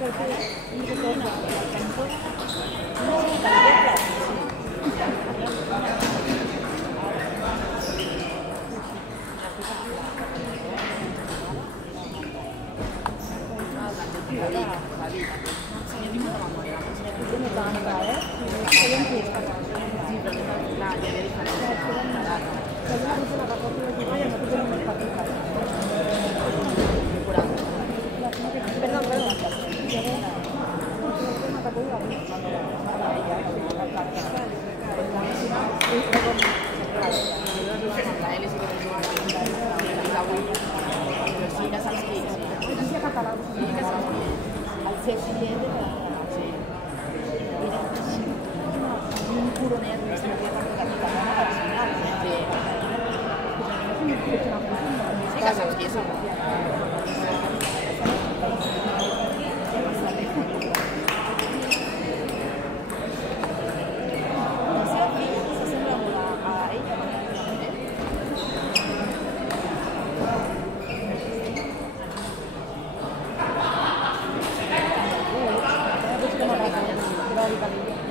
I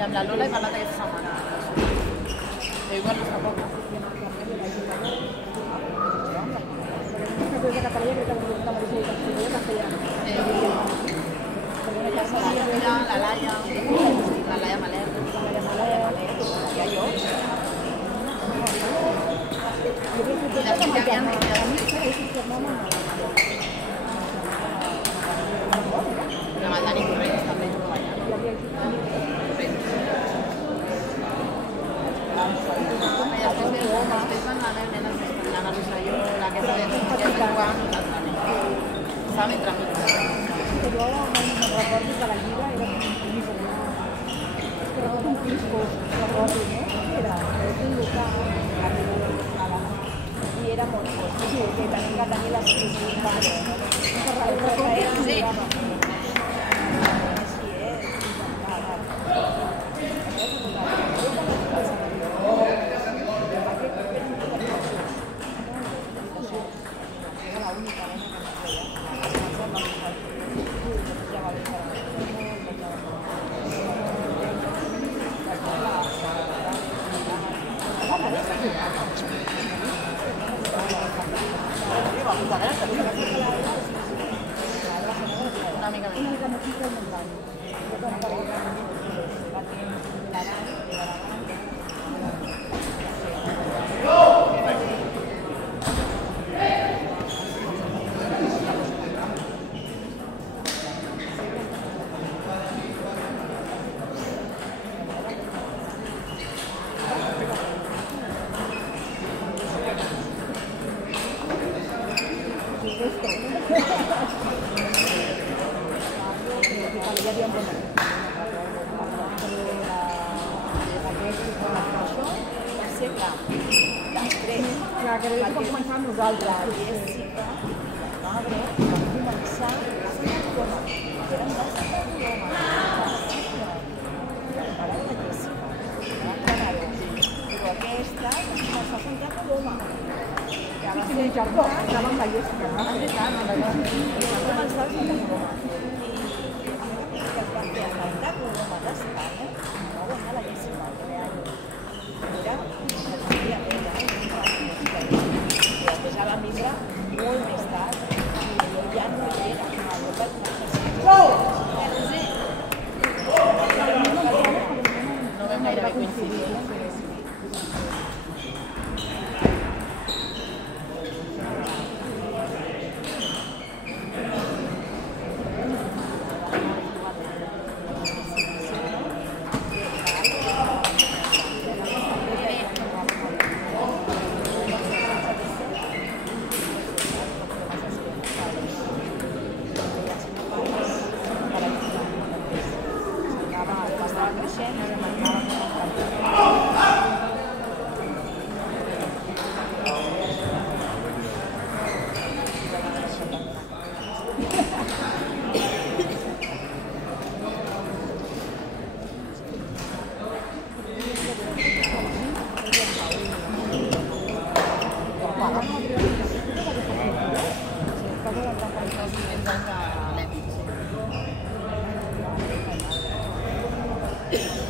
amb la Lola he parlat aquesta setmana. Però igual no està poc. De Catalunya crec que la Marisol Castelló castellana. La Laia Maler. I jo. I la gent que havien la Maldani Corrents també treballant. Després van anar nenes més petites, Rosselló, la que feia quan estàvem entre amics. Jo me'n recordo que la lliga era un pisco, recordo, no? Era un local, i era molt fort. Sí, que tenim que tenir l'exclusivitat. Sí. Una mica que de com començar amb nosaltres. Jessica, Gabre, vam començar a fer com a eren ara la Jessica, però aquesta vam començar a sentir Coloma. Sí, sí, el Jardó, estava amb la Jessica. Vam començar a sentir Coloma. I es va fer a Santa Coloma d'Espanya, no guanyar la Jessica, era ja vam vindre molt més tard i jo ja no hi era. No vam gairebé coincidir.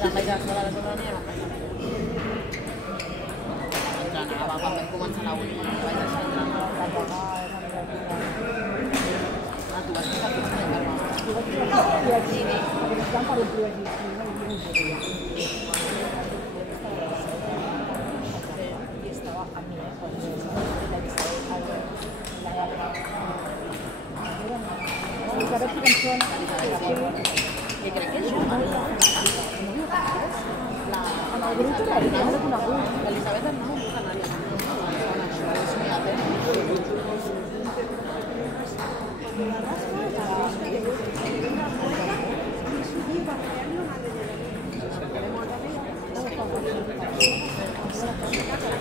Quan vaig a l'escola de Colònia va passar. Entrenava quan vam començar la uni, vaig deixar entrenar. Ah, tu vas ficar fins a l'encarnar. Jo vaig fer un privatí, ens van per un privatí, Y estaba a mí, Elisabet Picansona, I crec que és jove. en el grup era ella, no l'he conegut. L'Elisabet és molt canària. Això és mirat, Una